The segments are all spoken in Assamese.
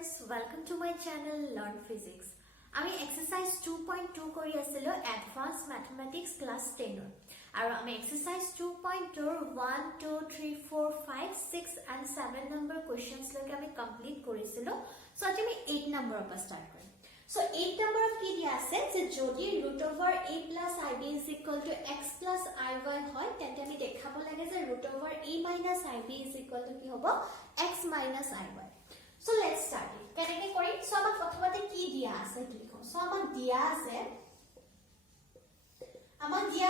friends, welcome to my channel Learn Physics. আমি exercise 2.2 কৰি আছিলো advanced mathematics class 10 আৰু আমি exercise 2.2 1 2 3 4 5 6 and 7 number questions লৈকে আমি complete কৰিছিলো সো আজি আমি 8 number পৰা start কৰিম সো 8 number কি দিয়া আছে যে যদি root over a plus ib is equal to x plus iy হয় তেন্তে আমি দেখাব লাগে যে root over a minus ib is equal to কি হ'ব x minus iy. So let's start it. Keneke kori? So amak prothomate ki diya ase likho. So amak diya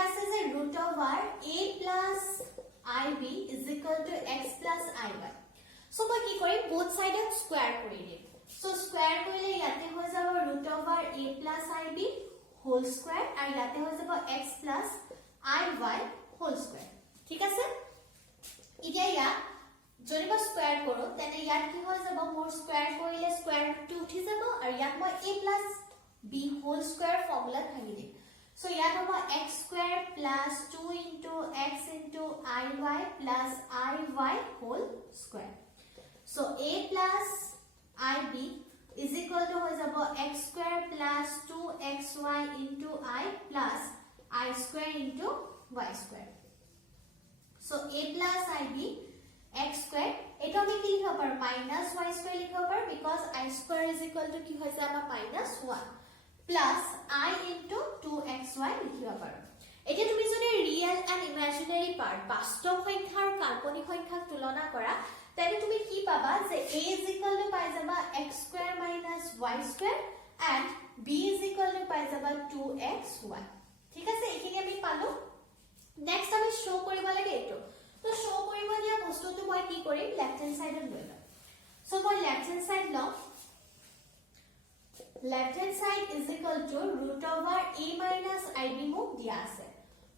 ase je root over a plus ib is equal to x plus iy. So moi ki kori both side square kori dim. So square korile yate hoy jabo root over a plus ib whole square aru yate hoy jabo x plus iy whole square. Thik ase? Itia ya যদি মই স্কয়ার কৰো তেনে ইয়াত কি হৈ যাব মোৰ স্কয়াৰ কৰিলে স্কয়াৰ ৰুটটো উঠি যাব আৰু ইয়াত মই a b whole square formula ভাঙি দিম সো ইয়াত হ'ব x square 2 x iy iy whole square so a ib is equal to হৈ যাব x square 2xy i i square y square so a ib x square eto ami ki likho par minus y square likho par because I square is equal to ki hoise ama minus 1 plus I into 2xy likhiba par eta tumi jodi real and imaginary part bastob সংখ্যা আৰু কাল্পনিক সংখ্যাক তুলনা কৰা তেনে তুমি কি পাবা যে a is equal to পাই যাবা x square minus y square and b is equal to পাই যাবা 2xy ঠিক আছে এখিনি আমি পালো নেক্সট আমি শো কৰিব লাগে এটো তো শো কৰিব দিয়া বস্তুটো মই কি কৰিম লেফট হ্যান্ড সাইডত লৈ লম সো মই লেফট হ্যান্ড সাইড লম left hand side is equal to root over a minus ib মোক দিয়া আছে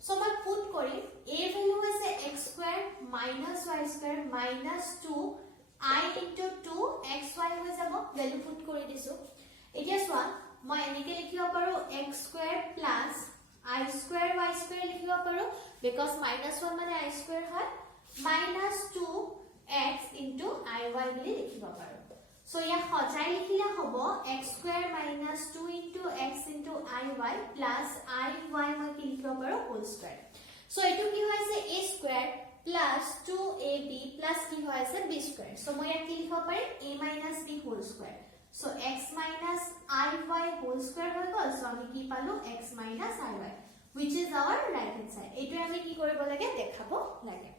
সো মই পুট কৰিম a ভ্যালু হৈছে x square minus y square minus 2 i into 2 xy হৈ যাব ভ্যালু পুট কৰি দিছো এতিয়া চোৱা মই এনেকে লিখিব পাৰো x square plus I square y square likhibo paro because minus 1 mane I square hoy minus 2x into iy boli likhibo paro so ya hojai likhile hobo x square minus 2 into x into iy plus iy moi ki likhibo paro whole square so etu ki hoise a square plus 2ab plus ki hoise b square so moi ya ki likhibo pare a minus b whole square so x minus iy whole square hoy gol so ami ki palo x minus iy which is our right hand side eto ami ki koribo lage dekhabo lage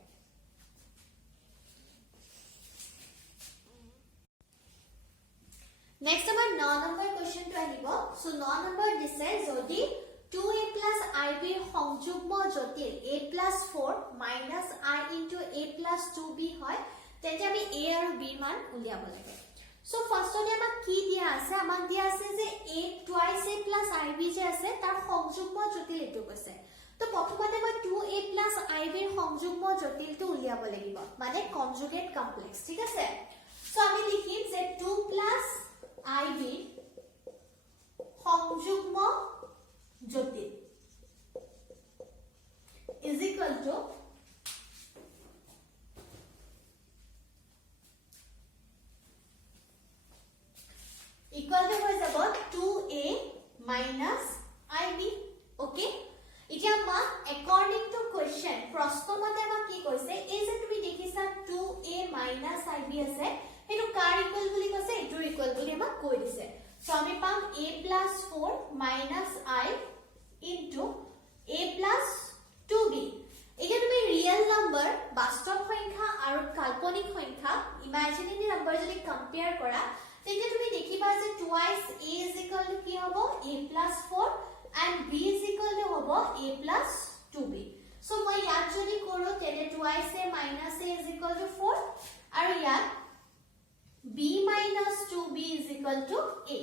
next amar 9 number question to anibo so 9 number dise jodi 2a plus ib সংযুগ্ম জটিল a plus 4 minus I into a plus 2b hoy tete ami a aru b মান উলিয়াব লাগে So first one amak ki dia ase amak dia ase je a twice a plus ib je ase tar সংযুগ্ম জটিল etu কইছে তো প্রথমতে মই 2a plus ib এর সংযুগ্ম জটিল তো উলিয়াব লাগিব মানে কনজুগেট কমপ্লেক্স ঠিক আছে সো আমি লিখিম যে 2 plus ib সংযুগ্ম জটিল is equal to equal to হৈ যাব 2a minus ib okay এতিয়া মা according to question প্ৰশ্ন মতে মা কি কৈছে এই যে তুমি দেখিছা 2a minus ib আছে এটো কাৰ ইকুয়াল বুলি কৈছে এটো ইকুয়াল বুলি মা কৈ দিছে সো আমি পাম a plus 4 minus I into a plus 2b এতিয়া তুমি রিয়েল নাম্বার বাস্তব সংখ্যা আৰু কাল্পনিক সংখ্যা ইমাজিনাৰি নাম্বাৰ যদি কম্পেয়াৰ কৰা তেতে তুমি দেখিবা যে twice a is equal to কি হবো a plus 4 and b is equal to হবো a plus 2b so মই ইয়াত যদি কৰো তেনে twice a minus a is equal to 4 আৰু ইয়াত b minus 2b is equal to a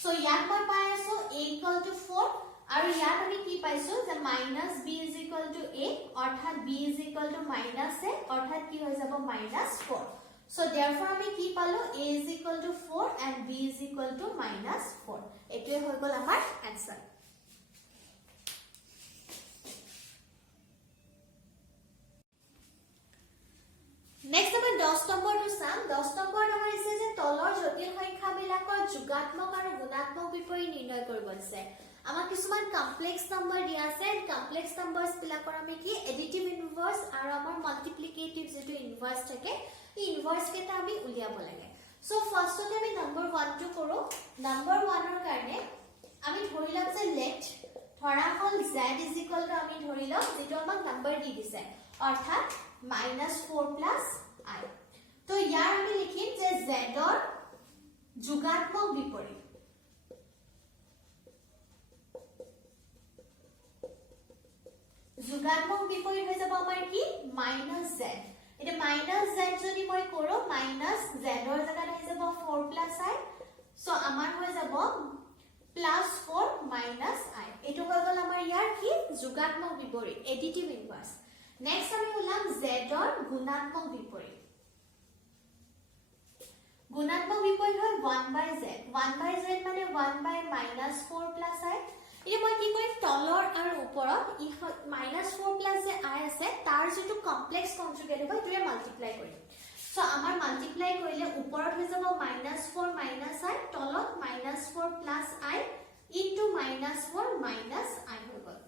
so ইয়াত মই পাই আছো a equal to 4 আৰু ইয়াত আমি কি পাইছো যে minus b is equal to a অৰ্থাৎ b is equal to minus a অৰ্থাৎ কি হৈ যাব minus 4 so therefore আমি কি পালো a is equal to 4 and b is equal to minus 4 এটোই হৈ গল আমাৰ आंसर next number 10 নম্বৰটো চাম 10 নম্বৰত আমাৰ আছে যে তলৰ জটিল সংখ্যাবিলাকৰ যোগাত্মক আৰু গুণাত্মক বিপৰীত নিৰ্ণয় কৰিব দিছে আমাক কিছুমান কমপ্লেক্স নম্বৰ দিয়া আছে কমপ্লেক্স নম্বৰছ বিলাকৰ আমি কি এডিটিভ ইনভাৰ্স আৰু আমাৰ মাল্টিপ্লিকেটিভ যেটো ইনভাৰ্স থাকে এই ইনভাৰ্স কেটা আমি উলিয়াব লাগে সো ফাৰ্স্টতে আমি নম্বৰ 1 টো কৰো নম্বৰ 1 ৰ কাৰণে আমি ধৰি লম যে লেট ধৰা হল z আমি ধৰি লম যেটো আমাক নম্বৰ দি দিছে অৰ্থাৎ -4 + i তো ইয়াৰ আমি লিখিম যে z ৰ যোগাত্মক বিপৰীত যোগাত্মক বিপৰীত হৈ যাব আমাৰ কি -z এটা -z যদি মই কৰো -z ৰ জাগাত হৈ যাব 4 + i সো আমাৰ হৈ যাব +4 - i এটো হৈ গল আমাৰ ইয়াৰ কি যোগাত্মক বিপৰীত এডিটিভ ইনভাৰ্স নেক্সট আমি উলাম z ৰ গুণাত্মক বিপৰীত গুণাত্মক বিপৰীত হয় 1/z 1/z মানে 1/-4 + i এই মই কি কৰিম তলৰ আৰু ওপৰত -4 + যে i আছে তাৰ যেটো কমপ্লেক্স কনজুগেট হ'ব দুৰে মাল্টিপ্লাই কৰিম সো আমাৰ মাল্টিপ্লাই কৰিলে ওপৰত হৈ যাব -4 - i তলত -4 + i ইনটু -4 - i হৈ গল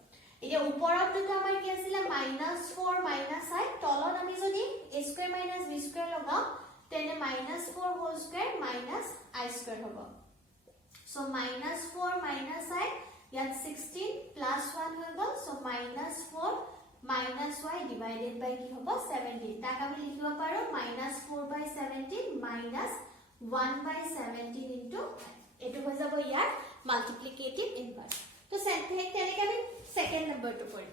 এতিয়া ওপৰত দুটো আমাৰ কি আছিল -4 - i তলত আমি যদি a² - b² লগাও তেনে -4 হোল স্কয়াৰ - i² হ'ব সো -4 - i ইয়াত 16 + 1 হৈ গল সো -4 - y ডিভাইডেড বাই কি হ'ব 17 তাক আমি লিখিব পাৰো -4/17 - 1/17 ইনটু এটো হৈ যাব ইয়াৰ মাল্টিপ্লিকেটিভ ইনভাৰ্স তো তেনেকৈ আমি সেকেন্ড নম্বৰটো কৰিম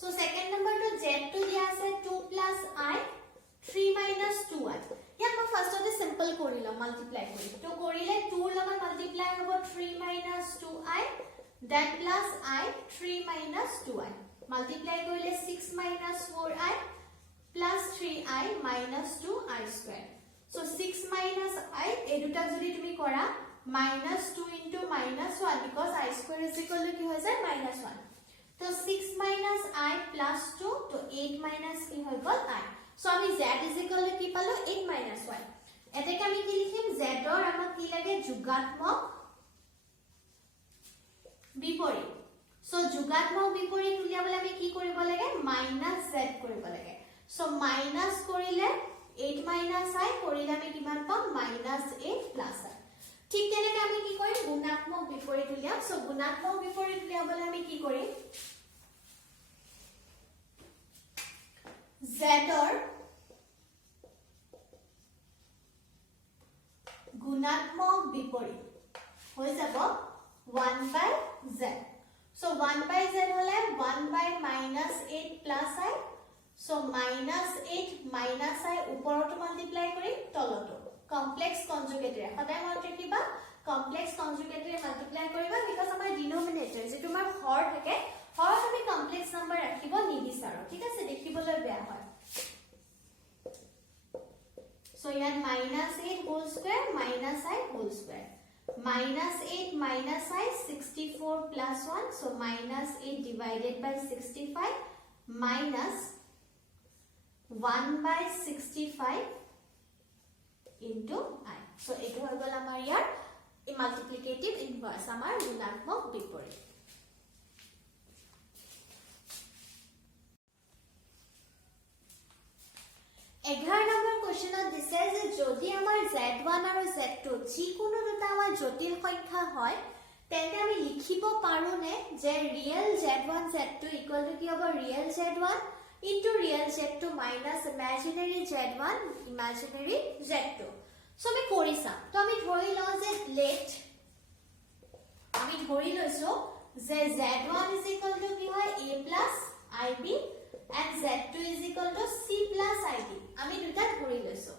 সো সেকেন্ড নম্বৰটো z টো দিয়া আছে 2 + i 3 - 2i ইয়াক মই ফাৰ্স্টতে সিম্পল কৰি লম মাল্টিপ্লাই কৰি তো কৰিলে 2 ৰ লগত মাল্টিপ্লাই হ'ব 3 - 2i that plus i 3 - 2i multiply কৰিলে 6 - 4i plus 3i minus 2i². So 6 minus i এই দুটা যদি তুমি কৰা -2 into -1 because i² is equal to কি হৈ যায় -1. So 6 minus i plus 2 to 8 minus কি হৈ গল i. So আমি z is equal to কি পালো 8 minus 1. এটাকে আমি কি লিখিম z ৰ আমাক কি লাগে যোগাত্মক বিপৰীত. So যোগাত্মক বিপৰীত উলিয়াবলৈ আমি কি কৰিব লাগে -z কৰিব লাগে. So minus কৰিলে 8 minus i কৰিলে আমি কিমান পাম -8 plus i. ঠিক তেনেকৈ আমি কি কৰিম গুণাত্মক বিপৰীত উলিয়াম. So গুণাত্মক বিপৰীত উলিয়াবলৈ আমি কি কৰিম z ৰ গুণাত্মক বিপৰীত হৈ যাব 1/z. So 1/z হলে 1/-8 plus i. So -8 minus i ওপৰটো multiply কৰি তলটো কমপ্লেক্স কনজুগেটৰে সদায় মনত ৰাখিবা কমপ্লেক্স কনজুগেটৰে মাল্টিপ্লাই কৰিবা because আমাৰ ডিনোমিনেটৰ যেটো আমাৰ হৰ থাকে হৰত আমি কমপ্লেক্স নাম্বাৰ ৰাখিব নিবিচাৰো ঠিক আছে দেখিবলৈ বেয়া হয়. So ইয়াত -8 whole square minus i whole square -8 minus i 64 plus 1 so -8 divided by 65 minus 1/65 into i. So eto hoy gol amar yar multiplicative inverse amar গুণাত্মক বিপৰীত. এঘাৰ নম্বৰ কোৱেশ্চনত দিছে যে যদি আমাৰ z1 আৰু z2 যিকোনো দুটা আমাৰ জটিল সংখ্যা হয় তেন্তে আমি লিখিব পাৰো নে যে real z1 z2 equal to কি হ'ব real z1 into real z2 minus imaginary z1 imaginary z2. So আমি কৰিছা তো আমি ধৰি লও যে let আমি ধৰি লৈছো যে z1 is equal to কি হয় a plus ib and z2 is equal to c plus id আমি দুটা ধৰি লৈছো.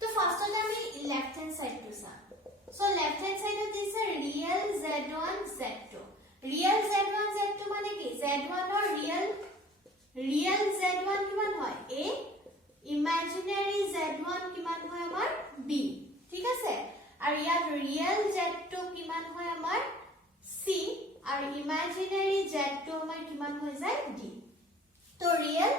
তো ফাৰ্স্টতে আমি লেফট হ্যান্ড সাইডটো চাম. So left hand side দিছে real z1 z2 real z1 z2 মানে কি z1 ৰ real z1 কিমান হয় a imaginary z1 কিমান হয় আমাৰ b ঠিক আছে আৰু ইয়াত real z2 কিমান হয় আমাৰ c আৰু ইমাজিনাৰী z টো আমাৰ কিমান হৈ যায় d তো ৰিয়েল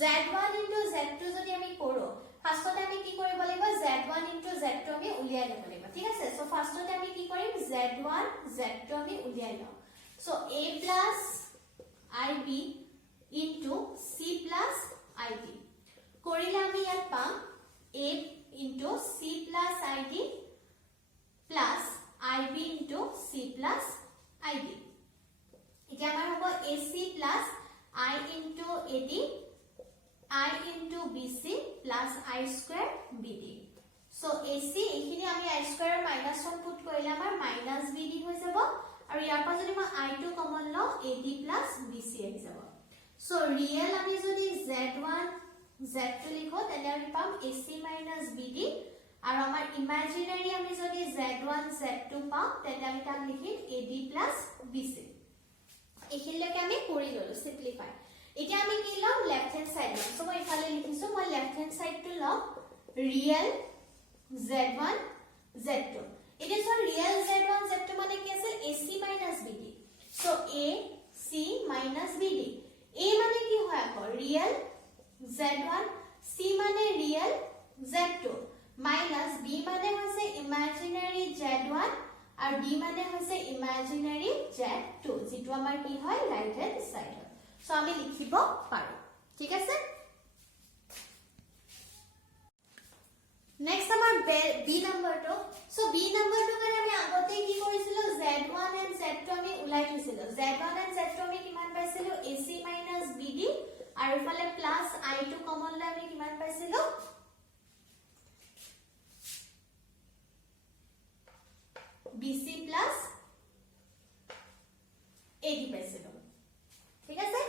z1 into z2 যদি আমি কৰো ফাৰ্ষ্টতে আমি কি কৰিব লাগিব z1 into z2 আমি উলিয়াই ল'ব লাগিব ঠিক আছে সো ফাৰ্ষ্টতে আমি কি কৰিম z1 z2 আমি উলিয়াই লওঁ so a plus ib into c plus id কৰিলে আমি ইয়াত পাম a into c plus id plus ib into c plus id এতিয়া আমাৰ হ'ব ac plus I into AD, I into BC plus I square BD. So AC এইখিনি আমি I square minus 1 put কৰিলে আমাৰ minus BD হৈ যাব আৰু ইয়াৰ পৰা যদি মই I টো কমন লওঁ AD plus BC আহি যাব so real আমি যদি Z1 Z2 লিখো তেনে আমি পাম AC minus BD আৰু আমাৰ imaginary আমি যদি Z1 Z2 পাম তেনে আমি তাক লিখিম AD plus BC এইখিনিলৈকে আমি কৰি ললো সিম্পলিফাই এতিয়া আমি কি লম লেফট হ্যান্ড সাইড লম সো মই ইফালে লিখিছো মই লেফট হ্যান্ড সাইড টু লম real z1 z2 it is for real z1 z2 মানে কি আছে ac bd সো ac bd a মানে কি হয় আকৌ ৰিয়েল z1 c মানে ৰিয়েল z2 মাইনাস b মানে হৈছে ইমাজিনাৰী z1 আৰু d মানে হৈছে ইমাজিনাৰী z2 যেটো আমাৰ কি হয় ৰাইট হ্যান্ড সাইড সো আমি লিখিব পাৰো ঠিক আছে নেক্সট আমাৰ বি নম্বৰটো সো বি নম্বৰটো কাৰণে আমি আগতে কি কৰিছিলো z1 and z2 আমি উলাই থৈছিলো z1 and z2 আমি কিমান পাইছিলো ac bd আৰু ইফালে প্লাস i টো কমন লৈ আমি কিমান পাইছিলো BC plus AD পাইছিলো ঠিক আছে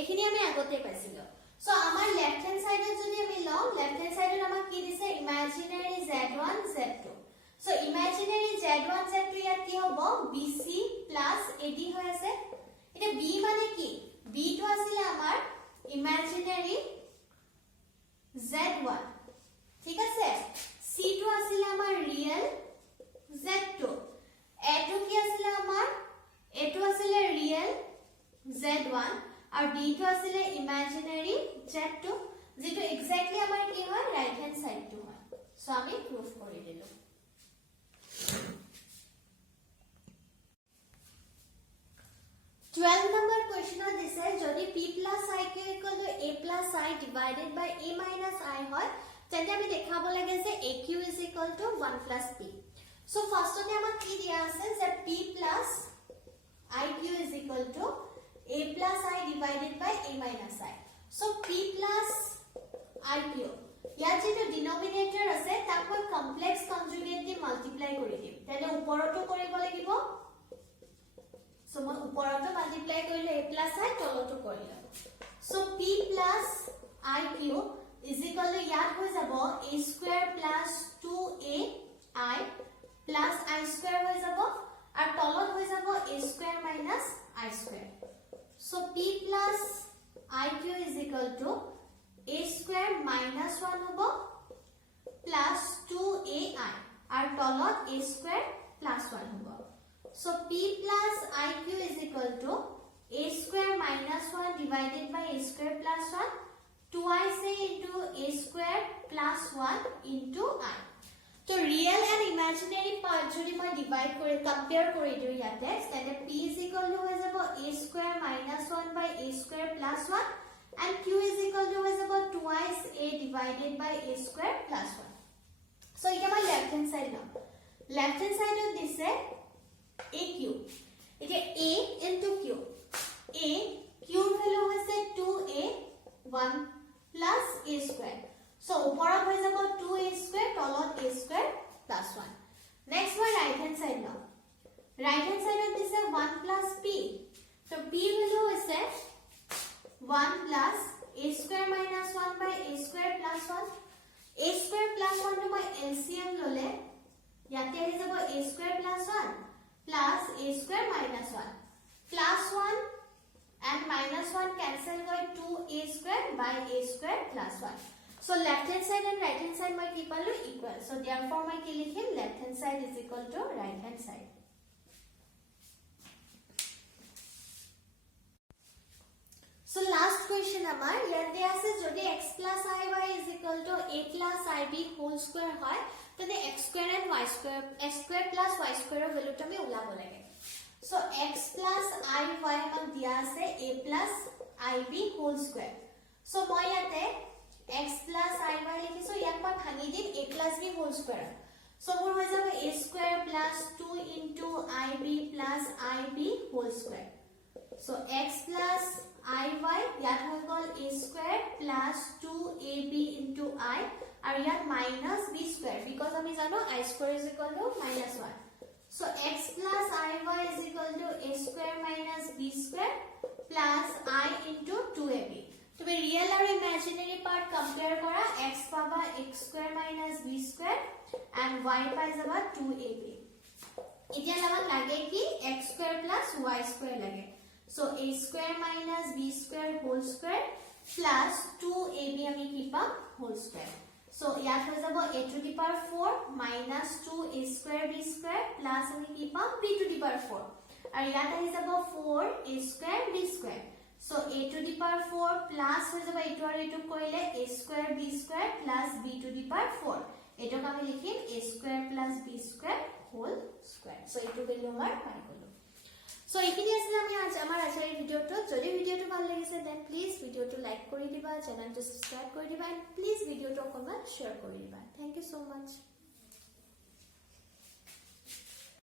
এখিনি আমি আগতে পাইছিলো সো আমাৰ লেফট হ্যান্ড সাইডত যদি আমি লওঁ লেফট হ্যান্ড সাইডত আমাক কি দিছে ইমাজিনাৰী z1 z2 so ইমাজিনাৰী z1 z2 ইয়াত কি হ'ব BC plus AD হৈ আছে এটা B মানে কি B টো আছিল আমাৰ ইমাজিনাৰী z1 ঠিক আছে C টো আছিল আমাৰ ৰিয়েল z2 এটো কি আছিল আমাৰ এটো আছিল ৰিয়েল z1 আৰু d টো আছিল ইমাজিনাৰী z2 যেটো এক্স্যাক্টলি আমাৰ কি হয় ৰাইট হ্যান্ড সাইড টো হয় সো আমি প্ৰুফ কৰি দিলো 12 number question দিছে যদি p plus iq equal to a plus i divided by a minus i হয় তেন্তে আমি দেখাব লাগে যে aq is equal to 1 plus p so firstতে আমাক কি দিয়া আছে যে p plus iq is equal to a plus i divided by a minus i so p plus iq ইয়াত যেটো ডিনোমিনেটৰ আছে তাক মই কমপ্লেক্স কনজুগেট দি মাল্টিপ্লাই কৰি দিম তেনে ওপৰটো কৰিব লাগিব so মই ওপৰটো মাল্টিপ্লাই কৰিলে a plus i তলটো কৰিলে so p plus iq is equal to ইয়াত হৈ যাব a square plus 2ai plus i square হৈ যাব আৰু তলত হৈ যাব a square minus i square so p plus iq is equal to a square minus 1 হ'ব plus 2ai আৰু তলত a square plus 1 হ'ব so p plus iq is equal to a square minus 1 divided by a square plus 1 twice a into a square plus 1 into i तो real and imaginary part যদি মই ডিভাইড কৰি কম্পেয়াৰ কৰি দিও ইয়াতে তেনে p is equal to হৈ যাব a square minus 1 by a square plus 1 and q is equal to হৈ যাব twice a divided by a square plus 1 so এটা মই left hand side লম left hand side ত দিছে aq এটা a into q a q value হৈছে 2a 1 plus a square so ওপৰত হৈ যাব 2a square তলত a square plus 1 next one right hand side now right hand side ত দিছে 1 plus p so p value হৈছে 1 plus a square minus 1 by a square plus 1 a square plus 1 to মই LCM ললে ইয়াতে আহি যাব a square plus 1 plus a square minus 1 plus 1 and minus 1 cancel by 2a square by a square plus 1 so left hand side and right hand side my keep equal so therefore my ki likhim left hand side is equal to right hand side question আমাৰ ইয়াত দিয়া আছে যদি x plus iy is equal to a plus ib whole square হয় তেনে x square and y square x square plus y square ভ্যালুটো আমি উলাব লাগে সো x plus iy আমাক দিয়া আছে a plus ib whole square so মই ইয়াতে x plus iy লিখিছো ইয়াক মই ভাঙি দিম a plus b whole square so মোৰ হৈ যাব a square plus 2 into ib plus ib whole square so x plus iy ইয়াত হৈ গল a square plus 2ab into I আৰু ইয়াত minus b square because আমি জানো I square is equal to minus 1 so x plus iy is equal to a square minus b square plus I into 2ab তুমি real আৰু imaginary part compare কৰা x পাবা x square minus b square and y পাই যাবা 2ab এতিয়া আমাক লাগে কি x square plus y square লাগে so a square minus b square whole square plus 2ab আমি কি পাম whole square so ইয়াত হৈ যাব a to the power 4 minus 2a square b square plus আমি কি পাম b to the power 4 আৰু ইয়াত আহি যাব 4a square b square so a to the power 4 plus হৈ যাব এটো আৰু এটো কৰিলে a square b square plus b to the power 4 এটো আমি লিখিম a square plus b square whole square so এটো ভ্যালু আমাৰ পাই গলো so এইখিনি আছিল আমি আজ আমাৰ আজৰ ভিডিওটো যদি ভিডিওটো ভাল লাগিছে দেন প্লিজ ভিডিওটো লাইক কৰি দিবা চেনেলটো সাবস্ক্ৰাইব কৰি দিবা এন্ড প্লিজ ভিডিওটো অকমান শেয়াৰ কৰি দিবা থ্যাংক ইউ সো মাচ